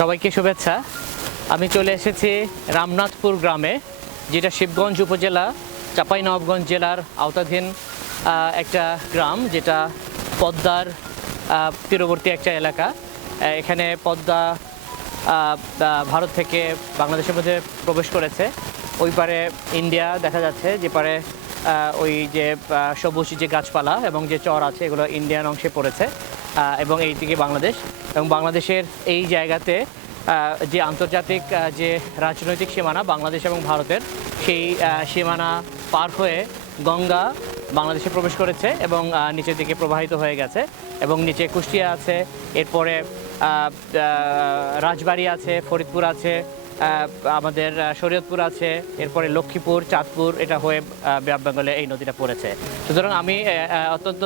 সবাইকে শুভেচ্ছা। আমি চলে এসেছি রামনাথপুর গ্রামে, যেটা শিবগঞ্জ উপজেলা চাঁপাইনবাবগঞ্জ জেলার আওতাধীন একটা গ্রাম, যেটা পদ্মার তীরবর্তী একটা এলাকা। এখানে পদ্মা ভারত থেকে বাংলাদেশের মধ্যে প্রবেশ করেছে। ওই পারে ইন্ডিয়া দেখা যাচ্ছে, যে পারে ওই যে সবুজ যে গাছপালা এবং যে চর আছে, এগুলো ইন্ডিয়ান অংশে পড়েছে। এবং এই দিকে বাংলাদেশ, এবং বাংলাদেশের এই জায়গাতে যে আন্তর্জাতিক যে রাজনৈতিক সীমানা বাংলাদেশ এবং ভারতের, সেই সীমানা পার হয়ে গঙ্গা বাংলাদেশে প্রবেশ করেছে এবং নিচের দিকে প্রবাহিত হয়ে গেছে। এবং নিচে কুষ্টিয়া আছে, এরপরে রাজবাড়ী আছে, ফরিদপুর আছে, আমাদের শরীয়তপুর আছে, এরপরে লক্ষ্মীপুর, চাঁদপুর, এটা হয়ে বে অফ বেঙ্গলে এই নদীটা পড়েছে। সুতরাং আমি অত্যন্ত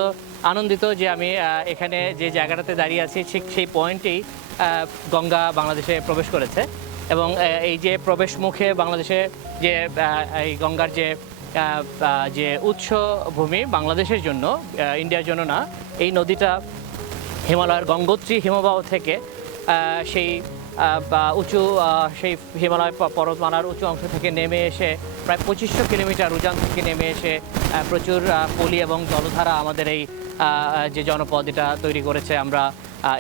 আনন্দিত যে আমি এখানে যে জায়গাটাতে দাঁড়িয়ে আছি, ঠিক সেই পয়েন্টেই গঙ্গা বাংলাদেশে প্রবেশ করেছে। এবং এই যে প্রবেশ মুখে বাংলাদেশে যে এই গঙ্গার যে উৎস ভূমি বাংলাদেশের জন্য, ইন্ডিয়ার জন্য না, এই নদীটা হিমালয়ের গঙ্গোত্রী হিমবাহ থেকে সেই উঁচু সেই হিমালয় পর্বতমালার উঁচু অংশ থেকে নেমে এসে প্রায় 2500 কিলোমিটার উজান থেকে নেমে এসে প্রচুর পলি এবং জলধারা আমাদের এই যে জনপদ এটা তৈরি করেছে। আমরা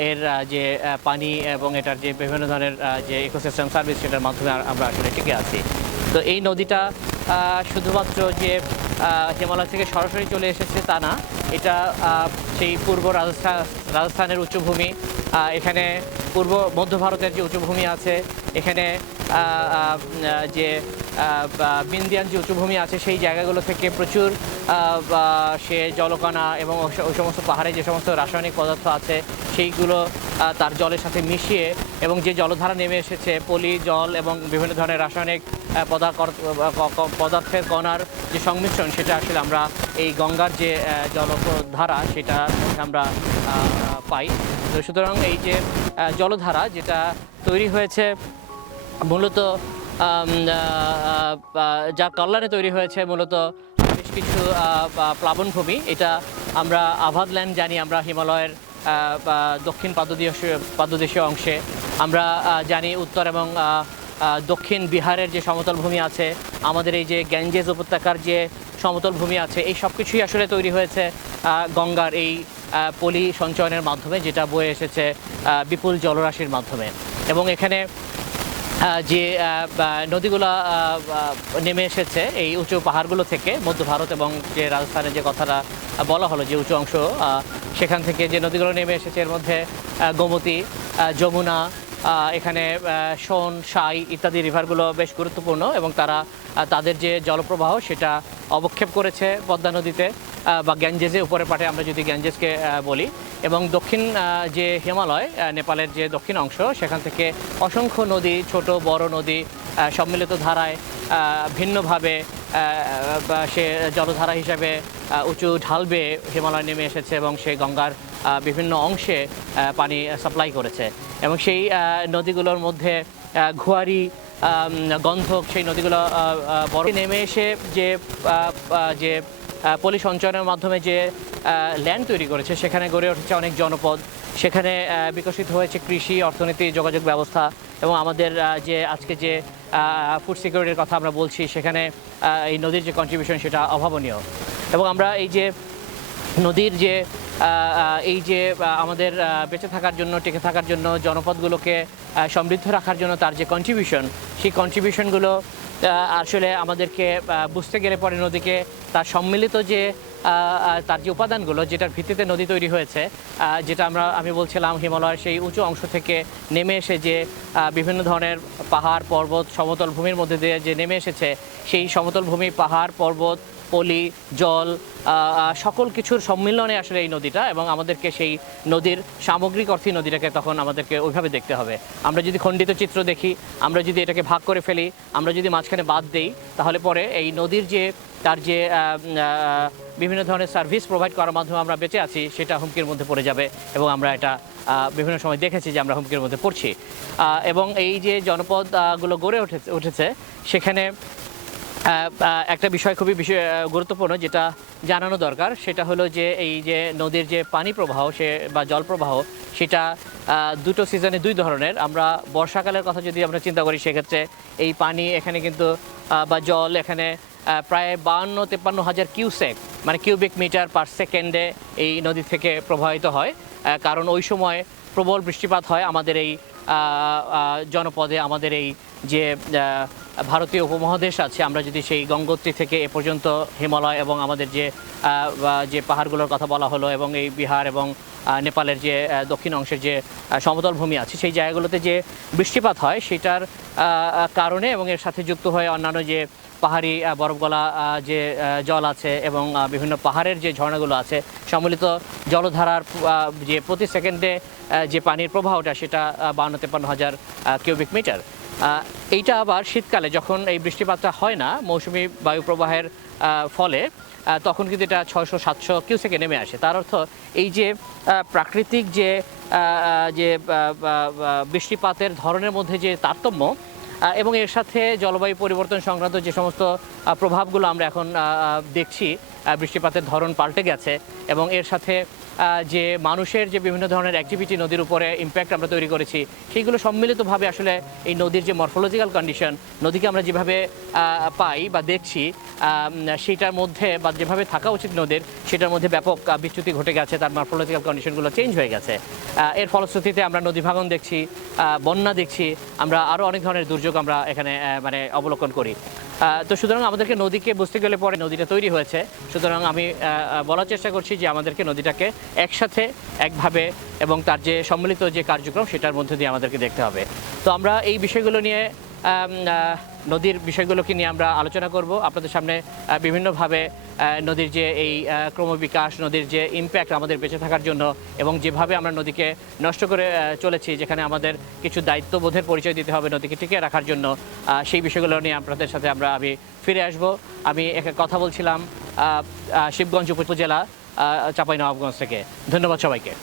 এর যে পানি এবং এটার যে বিভিন্ন ধরনের যে ইকোসিস্টেম সার্ভিস, সেটার মাধ্যমে আমরা আসলে টিকে আছি। তো এই নদীটা শুধুমাত্র যে হিমালয় থেকে সরাসরি চলে এসেছে তা না, এটা সেই পূর্ব রাজস্থানের উচ্চভূমি, এখানে পূর্ব মধ্য ভারতের যে উচ্চভূমি আছে, এখানে যে বিন্দিয়ান যে উচ্চভূমি আছে, সেই জায়গাগুলো থেকে প্রচুর সে জলকণা এবং ওই সমস্ত পাহাড়ে যে সমস্ত রাসায়নিক পদার্থ আছে, সেইগুলো তার জলের সাথে মিশিয়ে এবং যে জলধারা নেমে এসেছে, পলি জল এবং বিভিন্ন ধরনের রাসায়নিক পদার্থের কণার যে সংমিশ্রণ, সেটা আসলে আমরা এই গঙ্গার যে জলধারা, সেটা আমরা পাই। তো সুতরাং এই যে জলধারা যেটা তৈরি হয়েছে মূলত যার কল্যাণে তৈরি হয়েছে মূলত বেশ কিছু প্লাবনভূমি। এটা আমরা আভাদ ল্যান্ড জানি, আমরা হিমালয়ের দক্ষিণ পাদদেশীয় অংশে। আমরা জানি উত্তর এবং দক্ষিণ বিহারের যে সমতল ভূমি আছে, আমাদের এই যে গ্যাঞ্জেস উপত্যকার যে সমতল ভূমি আছে, এই সব কিছুই আসলে তৈরি হয়েছে গঙ্গার এই পলি সঞ্চয়নের মাধ্যমে, যেটা বয়ে এসেছে বিপুল জলরাশির মাধ্যমে। এবং এখানে যে নদীগুলো নেমে এসেছে এই উঁচু পাহাড়গুলো থেকে, মধ্য ভারত এবং যে রাজস্থানের যে কথাটা বলা হলো, যে উঁচু অংশ, সেখান থেকে যে নদীগুলো নেমে এসেছে, এর মধ্যে গোমতী, যমুনা, এখানে সোন, সাই ইত্যাদি রিভারগুলো বেশ গুরুত্বপূর্ণ, এবং তারা তাদের যে জলপ্রবাহ সেটা অবক্ষেপ করেছে পদ্মা নদীতে বা গ্যাঞ্জেসে, উপরের পাটে আমরা যদি গ্যাঞ্জেসকে বলি। এবং দক্ষিণ যে হিমালয়, নেপালের যে দক্ষিণ অংশ, সেখান থেকে অসংখ্য নদী, ছোট বড় নদী সম্মিলিত ধারায় ভিন্নভাবে সে জলধারা হিসাবে উঁচু ঢাল বেয়ে হিমালয় নেমে এসেছে এবং সেই গঙ্গার বিভিন্ন অংশে পানি সাপ্লাই করেছে। এবং সেই নদীগুলোর মধ্যে ঘুয়ারি, গন্ধক, সেই নদীগুলো বড় নেমে এসে যে পলি সঞ্চয়নের মাধ্যমে যে ল্যান্ড তৈরি করেছে, সেখানে গড়ে উঠেছে অনেক জনপদ, সেখানে বিকশিত হয়েছে কৃষি, অর্থনীতি, যোগাযোগ ব্যবস্থা। এবং আমাদের যে আজকে যে ফুড সিকিউরিটির কথা আমরা বলছি, সেখানে এই নদীর যে কন্ট্রিবিউশন সেটা অভাবনীয়। এবং আমরা এই যে নদীর যে এই যে আমাদের বেঁচে থাকার জন্য, টিকে থাকার জন্য, জনপদগুলোকে সমৃদ্ধ রাখার জন্য তার যে কন্ট্রিবিউশন, সেই কন্ট্রিবিউশনগুলো আসলে আমাদেরকে বুঝতে গেলে পরে নদীকে তার সম্মিলিত যে তার যে উপাদানগুলো, যেটার ভিত্তিতে নদী তৈরি হয়েছে, যেটা আমি বলছিলাম হিমালয়ের সেই উঁচু অংশ থেকে নেমে এসে যে বিভিন্ন ধরনের পাহাড়, পর্বত, সমতল ভূমির মধ্যে দিয়ে যে নেমে এসেছে, সেই সমতল ভূমি, পাহাড়, পর্বত, পলি, জল, সকল কিছুর সম্মিলনে আসলে এই নদীটা। এবং আমাদেরকে সেই নদীর সামগ্রিক অর্থে নদীটাকে তখন আমাদেরকে ওইভাবে দেখতে হবে। আমরা যদি খণ্ডিত চিত্র দেখি, আমরা যদি এটাকে ভাগ করে ফেলি, আমরা যদি মাঝখানে বাদ দেই, তাহলে পরে এই নদীর যে তার যে বিভিন্ন ধরনের সার্ভিস প্রোভাইড করার মাধ্যমে আমরা বেঁচে আছি, সেটা হুমকির মধ্যে পড়ে যাবে। এবং আমরা এটা বিভিন্ন সময় দেখেছি যে আমরা হুমকির মধ্যে পড়ছি। এবং এই যে জনপদগুলো গড়ে উঠেছে, সেখানে একটা বিষয় খুবই গুরুত্বপূর্ণ যেটা জানানো দরকার, সেটা হলো যে এই যে নদীর যে পানি প্রবাহ বা জল প্রবাহ সেটা দুটো সিজনে দুই ধরনের। আমরা বর্ষাকালের কথা যদি আমরা চিন্তা করি সেক্ষেত্রে এই পানি এখানে কিন্তু বা জল এখানে প্রায় 52-53 হাজার কিউসেক মানে কিউবিক মিটার পার সেকেন্ডে এই নদী থেকে প্রবাহিত হয়। কারণ ওই সময় প্রবল বৃষ্টিপাত হয় আমাদের এই জনপদে। আমাদের এই যে ভারতীয় উপমহাদেশ আছে, আমরা যদি সেই গঙ্গোত্রী থেকে এ পর্যন্ত হিমালয় এবং আমাদের যে পাহাড়গুলোর কথা বলা হলো এবং এই বিহার এবং নেপালের যে দক্ষিণ অংশের যে সমতল ভূমি আছে সেই জায়গাগুলোতে যে বৃষ্টিপাত হয় সেটার কারণে এবং এর সাথে যুক্ত হয়ে অন্যান্য যে পাহাড়ি বরফ গলা যে জল আছে এবং বিভিন্ন পাহাড়ের যে ঝর্ণাগুলো আছে, সম্মিলিত জলধারার যে প্রতি সেকেন্ডে যে পানির প্রবাহটা সেটা 52-53 হাজার কিউবিক মিটার। এইটা আবার শীতকালে যখন এই বৃষ্টিপাতটা হয় না মৌসুমি বায়ু প্রবাহের ফলে, তখন কিন্তু এটা 600-700 কিউসেকে নেমে আসে। তার অর্থ এই যে প্রাকৃতিক যে বৃষ্টিপাতের ধরনের মধ্যে যে তারতম্য এবং এর সাথে জলবায়ু পরিবর্তন সংক্রান্ত যে সমস্ত প্রভাবগুলো আমরা এখন দেখছি, বৃষ্টিপাতের ধরন পাল্টে গেছে এবং এর সাথে যে মানুষের যে বিভিন্ন ধরনের অ্যাক্টিভিটি নদীর উপরে ইম্প্যাক্ট আমরা তৈরি করেছি, সেইগুলো সম্মিলিতভাবে আসলে এই নদীর যে মরফোলজিক্যাল কন্ডিশন, নদীকে আমরা যেভাবে পাই বা দেখছি সেটার মধ্যে বা যেভাবে থাকা উচিত নদীর, সেটার মধ্যে ব্যাপক বিচ্যুতি ঘটে গেছে। তার মরফোলজিক্যাল কন্ডিশনগুলো চেঞ্জ হয়ে গেছে। এর ফলশ্রুতিতে আমরা নদী ভাঙন দেখছি, বন্যা দেখছি, আমরা আরও অনেক ধরনের দুর্যোগ আমরা এখানে মানে অবলোকন করি। তো সুতরাং আমাদেরকে নদীকে বুঝতে গেলে পরে নদীটা তৈরি হয়েছে। সুতরাং আমি বলার চেষ্টা করছি যে আমাদেরকে নদীটাকে একসাথে একভাবে এবং তার যে সম্মিলিত যে কার্যক্রম সেটার মধ্যে দিয়ে আমাদেরকে দেখতে হবে। তো আমরা এই বিষয়গুলো নিয়ে নদীর বিষয়গুলোকে নিয়ে আমরা আলোচনা করব আপনাদের সামনে। বিভিন্নভাবে নদীর যে এই ক্রমবিকাশ, নদীর যে ইম্প্যাক্ট আমাদের বেঁচে থাকার জন্য এবং যেভাবে আমরা নদীকে নষ্ট করে চলেছি, যেখানে আমাদের কিছু দায়িত্ববোধের পরিচয় দিতে হবে নদীকে টিকিয়ে রাখার জন্য, সেই বিষয়গুলো নিয়ে আপনাদের সাথে আমি ফিরে আসব। আমি কথা বলছিলাম শিবগঞ্জ উপজেলা চাঁপাইনবাবগঞ্জ থেকে। ধন্যবাদ সবাইকে।